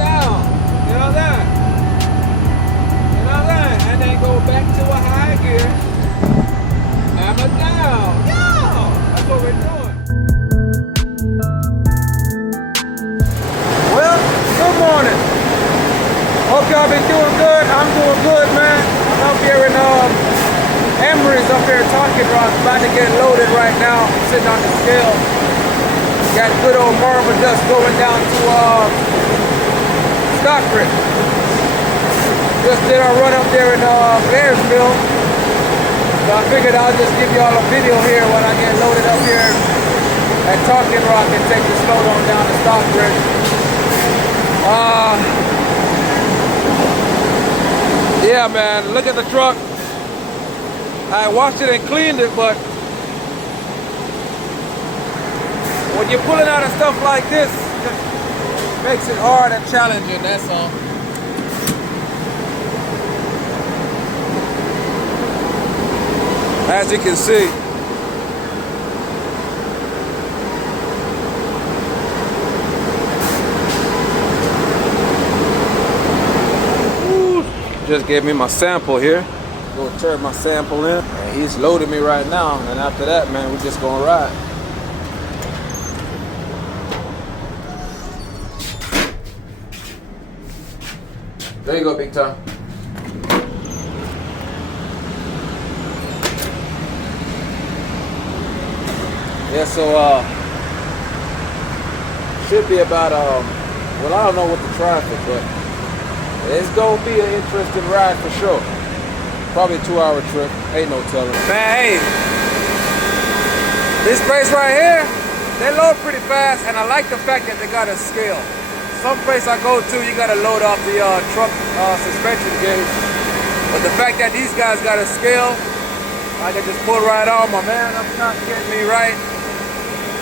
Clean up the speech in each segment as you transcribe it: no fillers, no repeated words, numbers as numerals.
down. You know what I'm saying? You know what I'm saying? And then go back to a high gear. Hammer down. Yo! That's what we're doing. Well, good morning. Hope y'all been doing good. I'm doing good, man. I'm up here in Imerys up here talking rock. About to get loaded right now. I'm sitting on the scale. Got good old marble dust going down to Stockbridge. Just did our run up there in Imerys. So I figured I'll just give y'all a video here when I get loaded up here at Talking Rock and take this load on down to Stockbridge. Yeah, man, look at the truck. I washed it and cleaned it, but when you're pulling out of stuff like this, it just makes it hard and challenging, that's all. As you can see. Just gave me my sample here. Go turn my sample in. And he's loading me right now. And after that, man, we're just gonna ride. There you go, big time. Yeah, so should be about well, I don't know what the traffic, but it's gonna be an interesting ride for sure. Probably a 2-hour trip. Ain't no telling. Man, hey, this place right here, they load pretty fast, and I like the fact that they got a scale. Some place I go to, you gotta load off the truck suspension gauge, but the fact that these guys got a scale, I can just pull right on. My man, I'm not getting me right.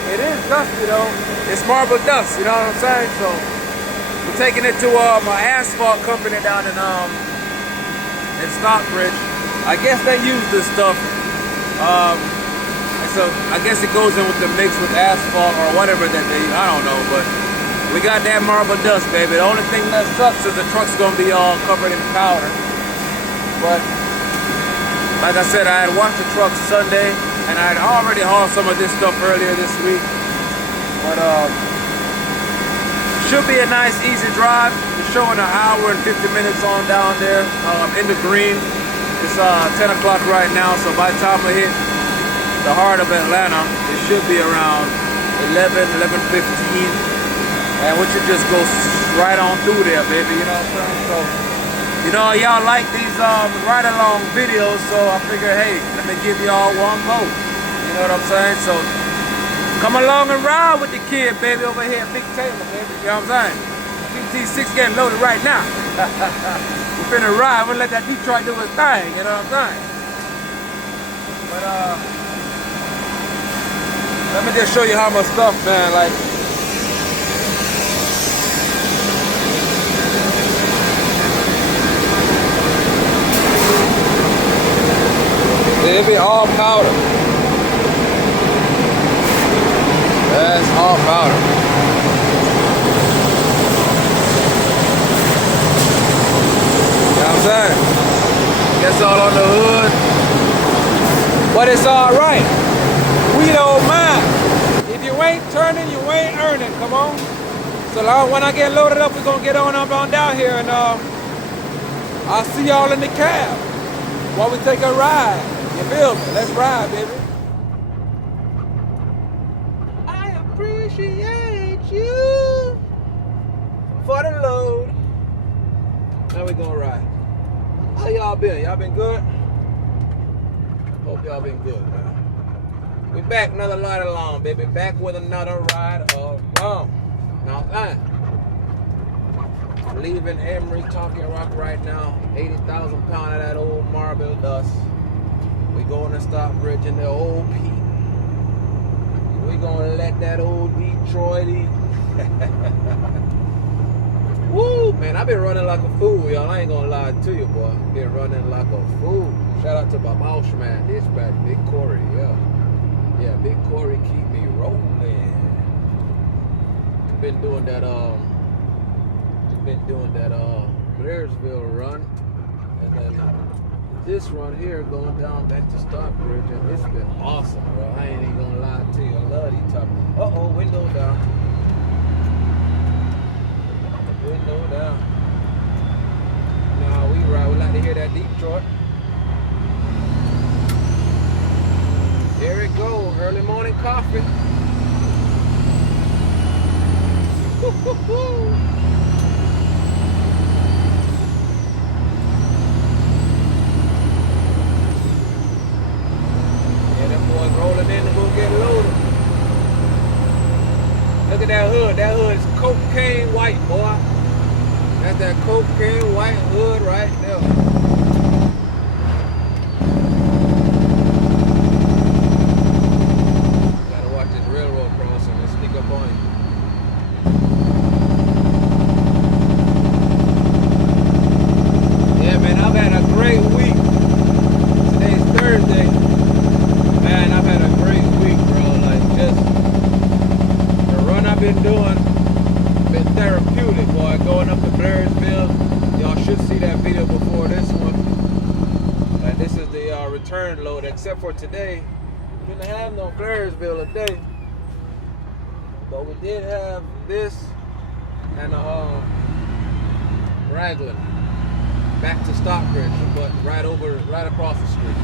It is dusty though. It's marble dust, you know what I'm saying? So we're taking it to my asphalt company down in Stockbridge. I guess they use this stuff. So I guess it goes in with the mix with asphalt or whatever that they, I don't know, but we got that marble dust, baby. The only thing that sucks is the truck's gonna be all covered in powder. But like I said, I had washed the truck Sunday, and I had already hauled some of this stuff earlier this week. But should be a nice, easy drive. It's showing an hour and 50 minutes on down there in the green. It's 10 o'clock right now, so by the time I hit the heart of Atlanta, it should be around 11:15. And we should just go right on through there, baby, you know what I'm saying? So, you know, y'all like these ride-along videos, so I figure, hey, let me give y'all one vote. You know what I'm saying? So, come along and ride with the kid, baby, over here at Big Taylor, baby. You know what I'm saying? PT6 getting loaded right now. We're finna ride. We're gonna let that Detroit do his thing, you know what I'm saying? But, let me just show you how much stuff, man, like, it be all powder. That's all powder. You know what I'm saying? Gets all on the hood. But it's alright. We don't mind. If you ain't turning, you ain't earning. Come on. So when I get loaded up, we're gonna get on down here, and I'll see y'all in the cab while we take a ride. You feel me? Let's ride, baby. I appreciate you for the load. Now we gonna ride. How y'all been? Y'all been good? Hope y'all been good, man. We back another ride along, baby. Back with another ride along. Not lying. Leaving Imerys, Talking Rock right now. 80,000 pounds of that old marble dust. We going to Stockbridge in the old Pete. We gonna let that old Detroit eat. Woo, man, I've been running like a fool, y'all. I ain't gonna lie to you, boy. Been running like a fool. Shout out to my mouse man, dispatch, Big Quarry, yeah. Yeah, Big Quarry keep me rolling. Been doing that, been doing that Blairsville run, and then this run here going down back to Stockbridge, and it's been awesome, bro. I ain't even gonna lie to you. I love these top. Window down. Window down. Nah, we ride. We like to hear that Detroit. There it goes. Early morning coffee. Woo-hoo-hoo. Rolling in to go get loaded. Look at that hood. That hood is cocaine white, boy. That's that cocaine white hood right there. Gotta watch this railroad crossing and sneak up on you. Yeah, man, I've had a great week. Today's Thursday. Man, I've had a great week, bro. Like, just the run I've been doing, been therapeutic, boy. Going up to Blairsville. Y'all should see that video before this one. And this is the return load, except for today. We didn't have no Blairsville today. But we did have this and Raglan back to Stockbridge, but right across the street.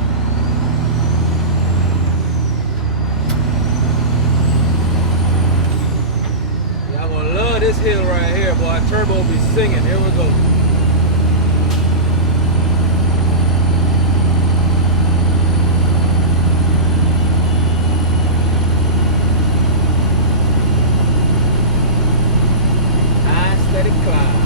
Y'all gonna love this hill right here, boy. Turbo be singing. Here we go. Nice steady climb.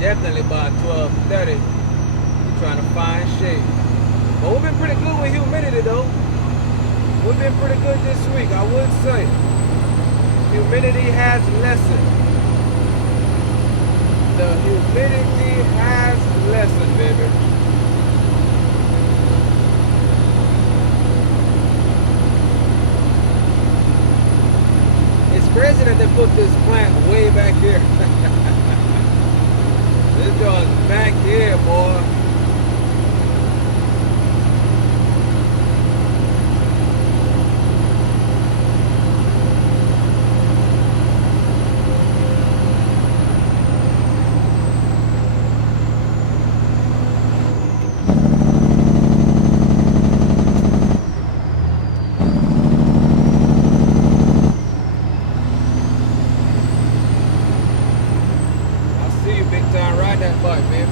Definitely by 12:30, we're trying to find shade. But we've been pretty good with humidity though. We've been pretty good this week, I would say. Humidity has lessened. The humidity has lessened, baby. It's crazy that they put this plant way back here. This joint's back here, boy. ride that bike, man.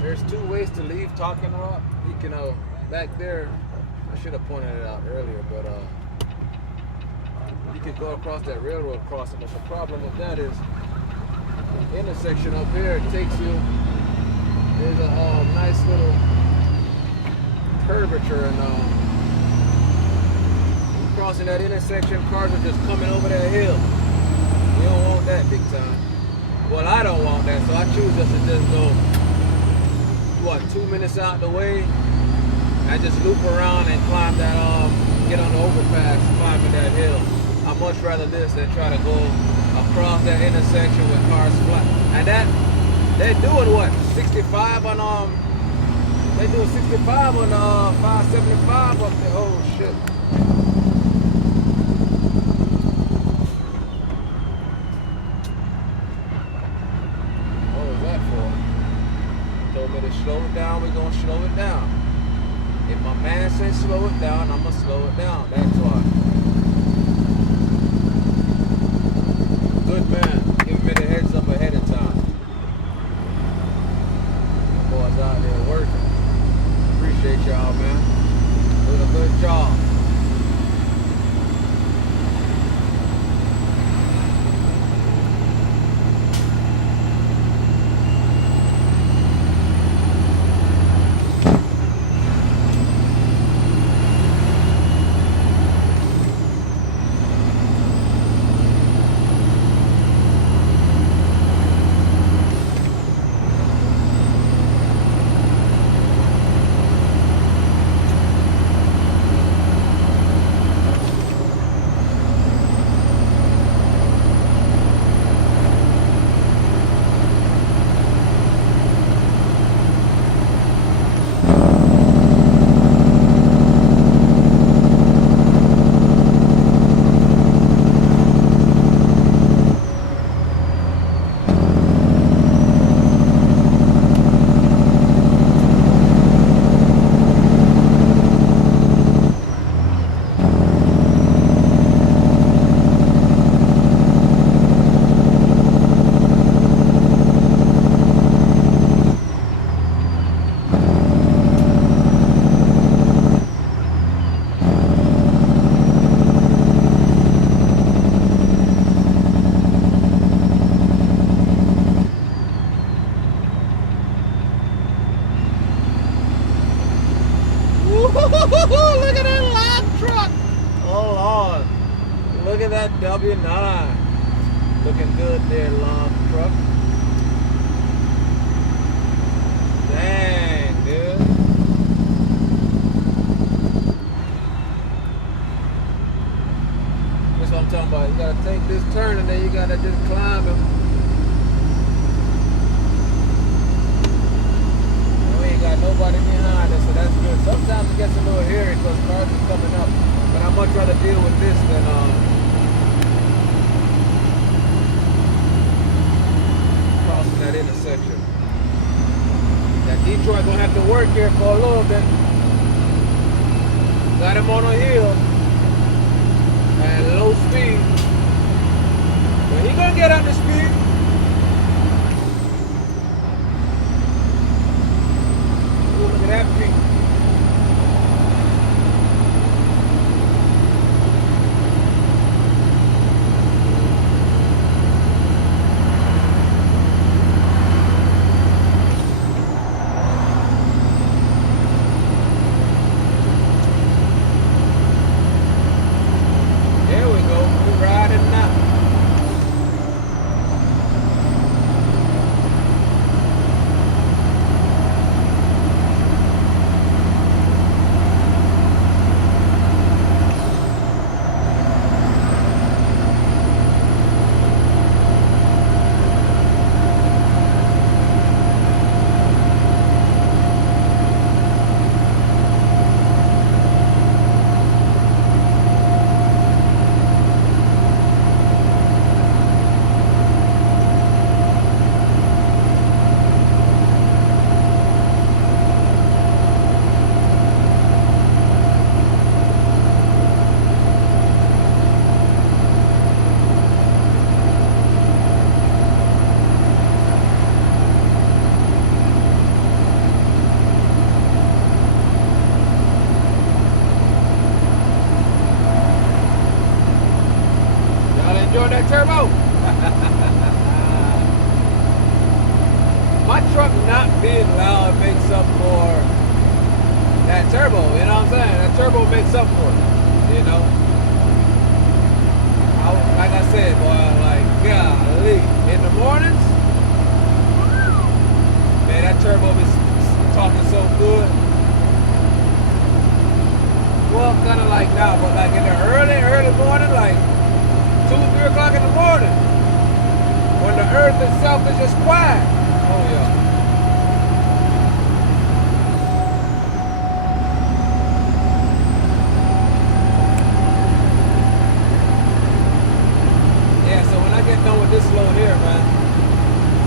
There's two ways to leave Talking Rock. You can back there, I should have pointed it out earlier, but you could go across that railroad crossing, but the problem with that is the intersection up here, it takes you, there's a nice little curvature, and crossing that intersection, cars are just coming over that hill. You don't want that big time. Well, I don't want that, so I choose just to just go, what, 2 minutes out the way. I just loop around and climb that, get on the overpass, climbing that hill. I'd much rather this than try to go across that intersection with cars fly. And that, they're doing what, 65 on, they doing 65 on 575 up there. Oh shit. What was that for? Told me to slow it down, we're gonna slow it down. If my man says slow it down, I'm gonna slow it down. That's why. Good man, giving me the heads up ahead of time. Boys out there working. Appreciate y'all, man. Doing a good job. Look at that live truck. Oh Lord. Look at that W9. Looking good there, live truck. Dang, dude. That's what I'm talking about. You gotta take this turn and then you gotta just climb it. Got nobody behind us, so that's good. Sometimes it gets a little hairy because cars are coming up, but I'd much rather deal with this than here for a little bit. Got him on a hill at low speed. But he gonna get up to speed. Ooh, look at that peak. Enjoy that turbo. My truck not being loud makes up for that turbo, you know what I'm saying? That turbo makes up for it, you know? Like I said, boy, like, golly, in the mornings, man, that turbo is talking so good. Well, kind of like now, but like in the early morning, like 2, 3 o'clock in the morning, when the earth itself is just quiet. Oh yeah. Yeah, so when I get done with this load here, man,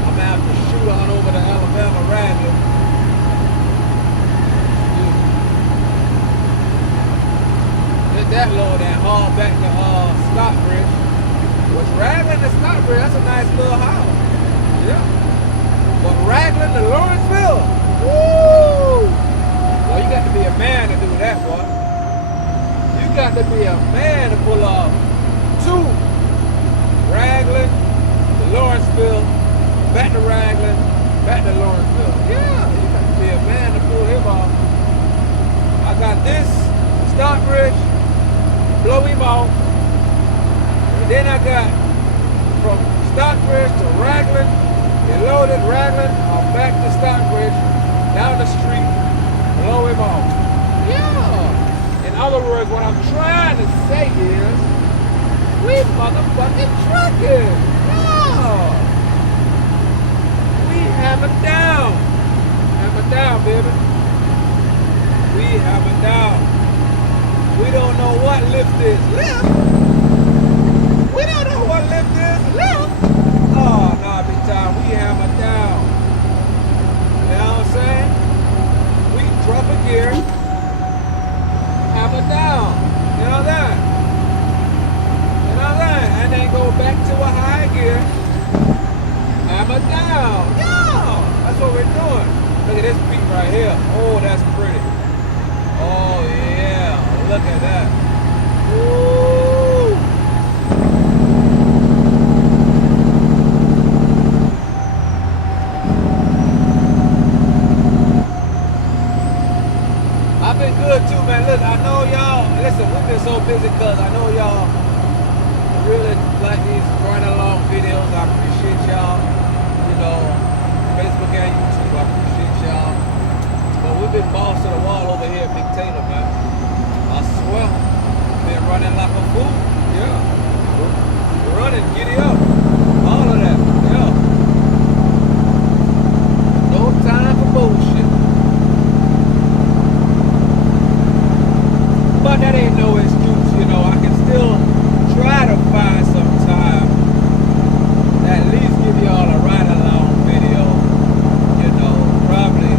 I'm gonna have to shoot on over to Alabama Raglan. Get that load and haul back to Stockbridge. Which Raglan to Stockbridge, that's a nice little house. Yeah. But Raglan to Lawrenceville, woo! Well, you got to be a man to do that, boy. You got to be a man to pull off 2 Raglan to Lawrenceville, back to Raglan, back to Lawrenceville. Yeah, you got to be a man to pull him off. I got this Stockbridge, blow him off. Then I got from Stockbridge to Raglan, they loaded Raglan, I'm back to Stockbridge, down the street, blow him off. Yeah. In other words, what I'm trying to say is, we motherfucking trucking. Yeah. We hammer down. Hammer down, baby. We hammer down. We don't know what lift is. Lift? We don't know what lift is. Lift? Oh, nah, big time. We hammer down. You know what I'm saying? We drop a gear, hammer down. You know that? You know that? And then go back to a high gear, hammer down. Yeah, that's what we're doing. Look at this peak right here. Oh, that's pretty. Oh, yeah. Look at that. Woo! I've been good too, man. Look, I know y'all, listen, we've been so busy because I know y'all really like these running along videos. I appreciate y'all, you know, Facebook and YouTube, I appreciate y'all. But we've been balls to the wall over here at Big Taylor, man. I swear, been running like a fool. Yeah. We're running, giddy up. All of that, yeah. No time for bullshit. But that ain't no excuse, you know. I can still try to find some time to at least give y'all a ride along video, you know, probably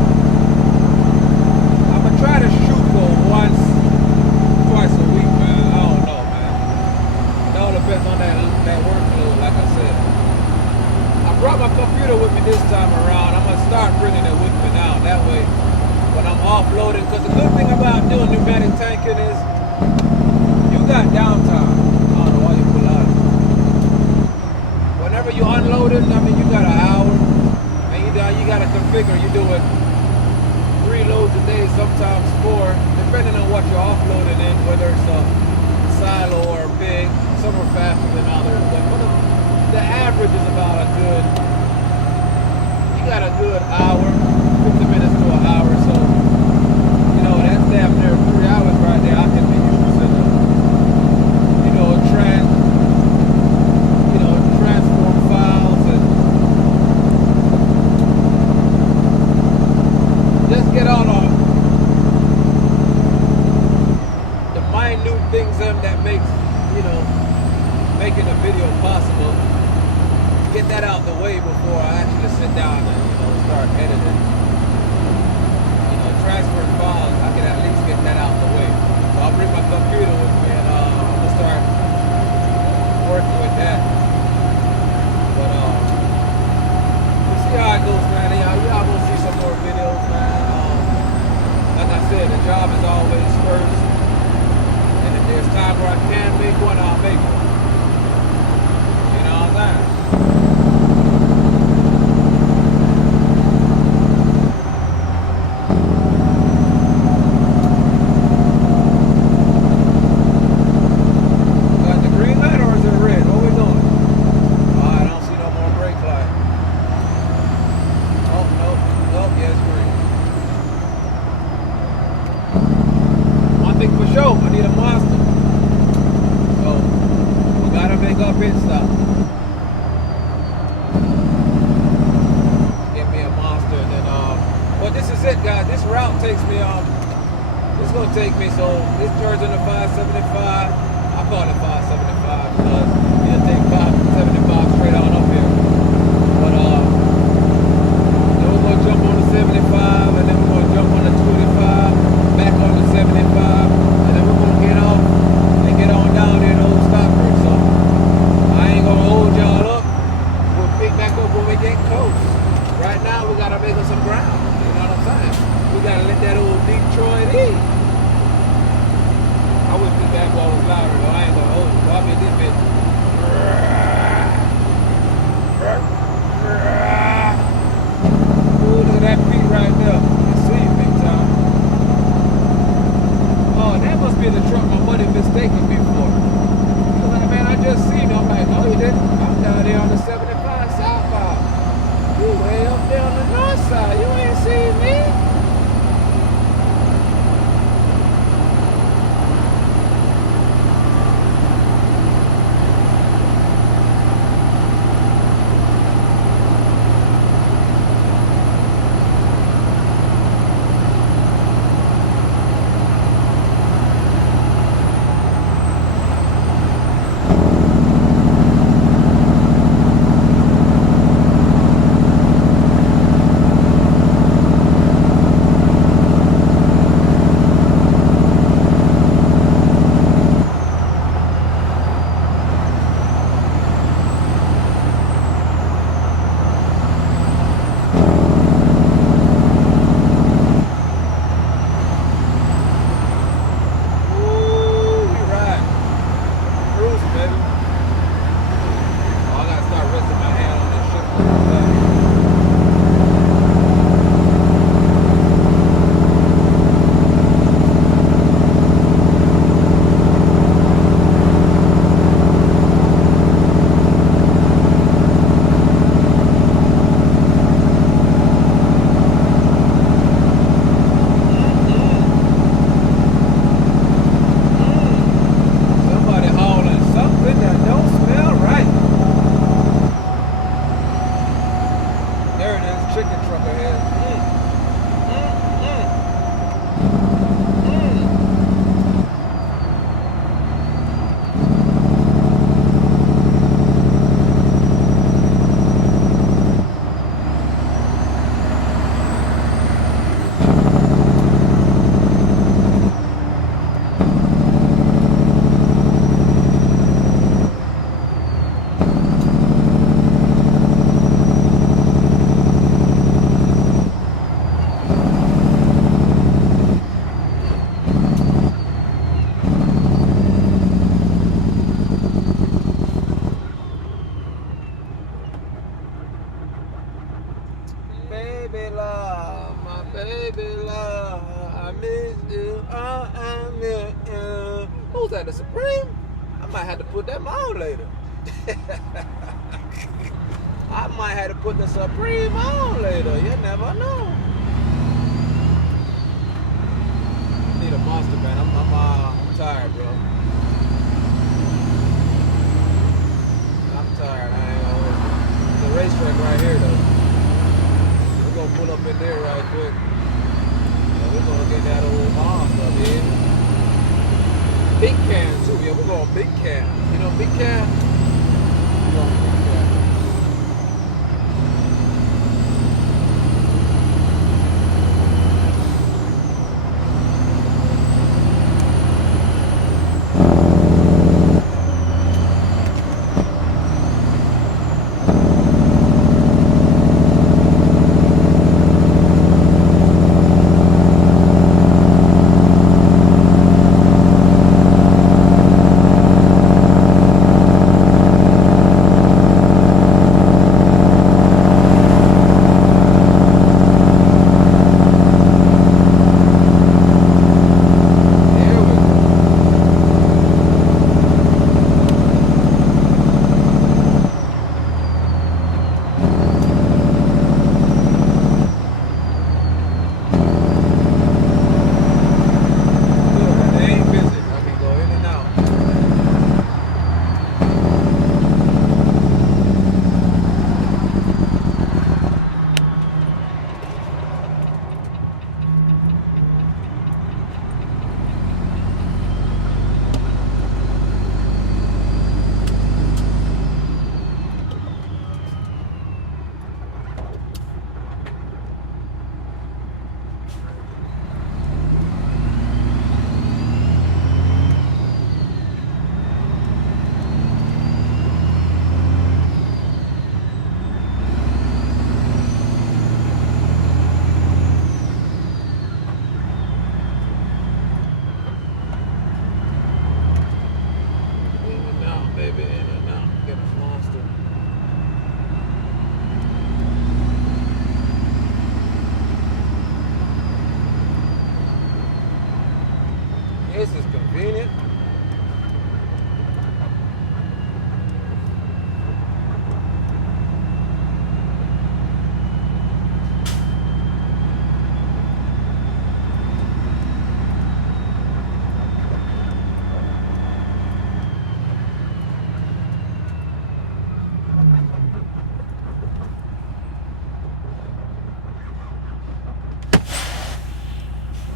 got downtime. I don't know why you pull out. Whenever you unload it, I mean, you got an hour, and you got to configure. You do it 3 loads a day, sometimes 4, depending on what you're offloading in, whether it's a silo or a big. Some are faster than others, but the average is about a good, you got a good hour, 50 minutes to an hour, so, you know, that's damn near 3 hours right there. I can be using, you know, transform files and just get all on the minute things that makes, you know, making a video possible. Get that out the way before I actually sit down and, you know, start editing. You know, transfer files, I can at least get that out the way. So I'll bring my computer with me and I'm gonna start working with that. But we'll see how it goes, man. Y'all gonna see some more videos, man. Like I said, the job is always first. And if there's time where I can make one, I'll make one. You know what I'm saying? Got the green light or is it red? What we doing? I don't see no more brake light. Oh, nope, yeah, it's green. One thing for sure, I need a monster. So, we gotta make our pit stop. Get me a monster and then, but this is it, guys. This route takes me, it's gonna take me, so this turns into 575. I call it 575 because it'll take 575 straight on up here. But, then we're gonna jump on the 75 and then we're gonna jump on the 25, back on the 75, and then we're gonna get off and get on down there to Old Stockbridge. So I ain't gonna hold y'all up. We'll pick back up when we get close. Right now we gotta make us some ground. You know what I'm saying? We gotta let that old Detroit in. I wish this bad boy was louder though. I ain't gonna hold it. So I'll be this bitch. Ooh, look at that beat right there. You see it big time. Oh, that must be the truck my buddy mistaken me for. Cause like, man, I just seen it. I'm like, no, you didn't. I'm down there on the 75 southbound. You way up there on the north side. You ain't seen me. that? The Supreme? I might have to put them on later. I might have to put the Supreme on later. You never know. I need a monster, man. I'm tired, bro. I'm tired. I ain't gonna. There's a racetrack right here, though. We're gonna pull up in there right quick. Yeah, we're gonna get that old monster, man. Big can too, yeah. We're going big can. You know, big can. We're going big can.